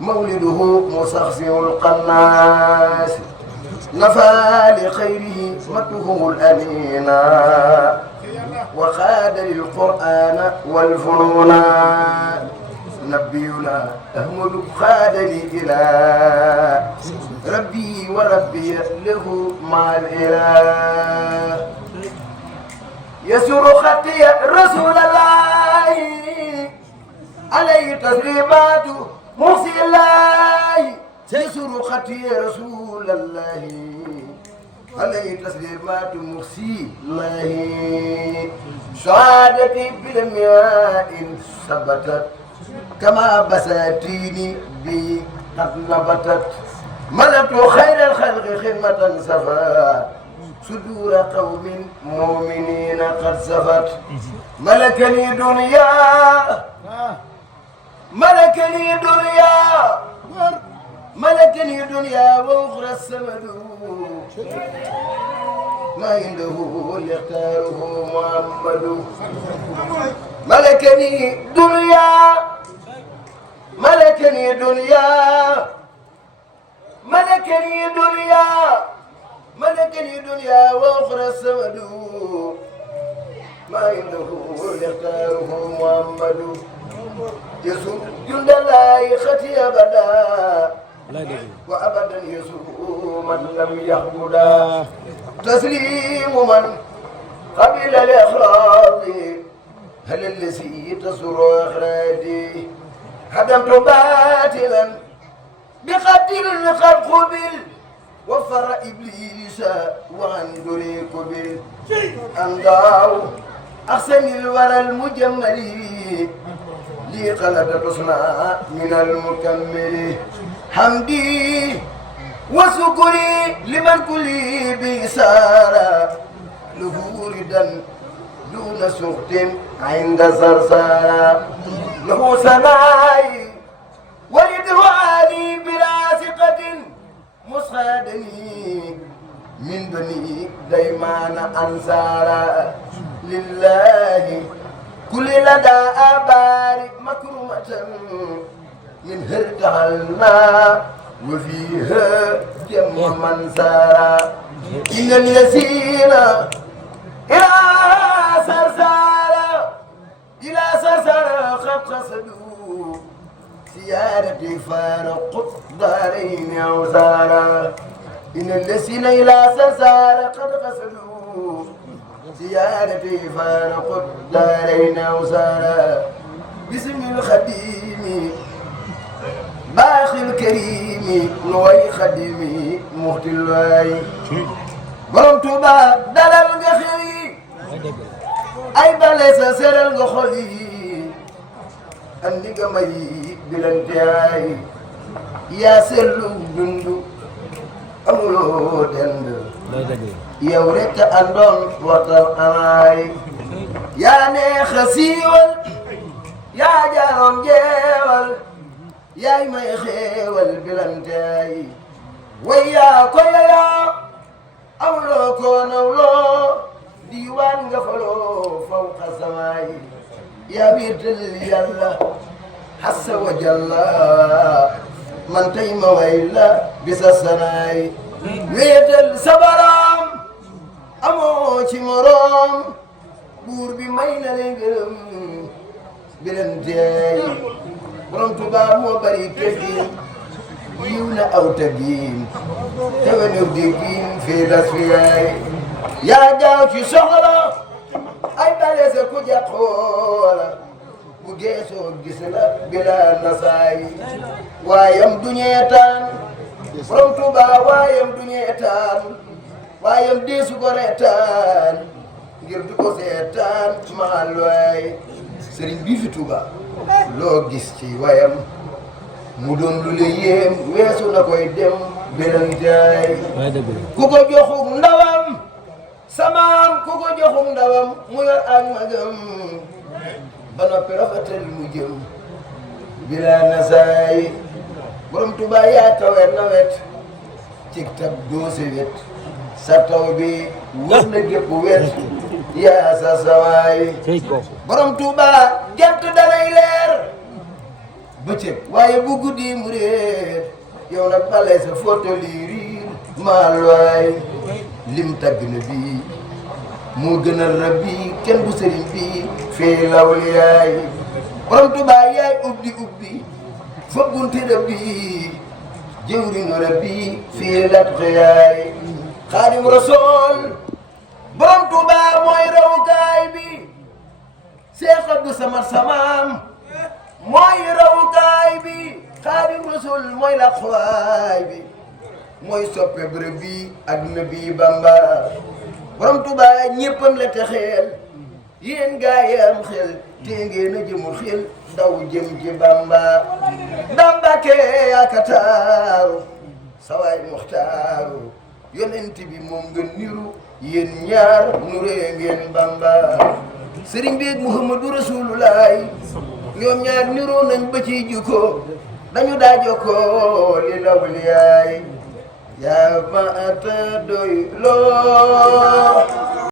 مولده مستخزي القناس نفى لخيره مته الأمينا وخاد للقرآن والفنون نبينا أحمد خادني إلى ربي وربي له مع الإله يسر خطي رسول الله عليه تسليمات مرسي الله يسر خطي رسول الله عليه تسليمات مرسي الله شهادتي بالمياه ثبتت كما بساتيني بي قد نبتت ملكت خير الخلق خدمة سفات صدور قوم مؤمنين قد سفت ملكني دنيا ملكني دنيا ملكني دنيا واخرى السمد ما عنده اللي اختاره محمد ملكني دنيا ملكني دنيا ملكني دنيا ملكني دنيا واخرى السمد ما عنده اللي اختاره محمد يسوع جند الله ختي ابدا وابدا يسوع من لم يعبدا تسليم من قبل الاخراج هل الذي تسر اخراجي هدمت باطلا بقتل قد قبل وفر ابليس وعن دري قبل انضاو احسن الورى المجمل لي قلد تصنع من المكمل حمدي وشكري لمن كل بيسارة له ردا دون سخط عند زرزارة له سناي ولدواني بلا ثقة مسخدني من بني ديمان أنصارا لله كل لدى أبارك مكرمة من هرتعلنا وفيها جم من سارا إن الذين إلى سرسارا إلى سرسارا قد قصدوا سيارة فارق دارين أوزارا إن الذين إلى سرسارا قد قصدوا سيارة فارق دارين أوزارا باسم الخديم باخ الكريم نوي خديمي مهت الواي borom Tuuba dalal nga xel yi ay bale sa seral nga xol yi andi nga may bilante ay yaa seetlu dundu amuloo dend yow rek a àndoon waxtaan anaay yaa neex a siiwal yaa jaaroon jeewal yaay may xeewal bilante ay way yaa ko yayaa awloo ko nawloo diiwaan nga faloo fawqa samaay yaa biital yàlla hassa wa jalla man tey ma way la bisa sanaay wéetal sa boroom amoo ci moroom buur bi may na leen gërëm bilanteey borom Tuubaa moo bari teggin yiw na aw teggin tewenir diggin fii das fi yaay yaa gaaw ci soxla ay bale sa ku jàqoola bu geesoo gis la bila nasaay waayam du ñeetaan borom Tuubaa waayam du ñeetaan waayam deesu ko reetaan ngir du ko seetaan maal waay sëriñ bii fi Tuubaa loo gis ci waayam mu doon lu la yéem weesu na koy dem beneen jaay ku ko joxum ndawam samaam ku ko joxum ndawam mu yor ak magam ba noppi rafetal mu jëm bila nasaay borom Tuubaa yaa tawe nawet ci tab doose wet sa taw bi wër na gépp wet yaa sa sawaay borom Tuubaa jant danay leer bëccëg waaye bu guddi mu réer yow nag balay sa photo lii riir maa looy lim tagg na bii moo gënal rabbi kenn bu sëriñ bi fii lawliyaay borom Tuubaa yaay ubbi fa bunti rabbi jëwriñu rabbi fii latxiyaay xaadim rasool borom Tuubaa mooy rawukaay bi Seex Abdu Samad samaam mooy rawukaay bi xaadim rasool mooy laqwaay bi mooy soppe bërëb bi ak nabi Bamba borom Tuubaa ñéppam la te xeel yéen gaayam xel te ngeen a jëmu xel daw jëm ci Bamba Bamba ke yaakataaru sawaay muxtaaru yonent bi moom nga niru yéen ñaar nuree ngeen Bamba sëriñ bi Muhammadu Rasulullaay ñoom ñaar niroo nañ ba ci jukko dañu daa jokkoo li lawliyaay yaa ma ata doy loo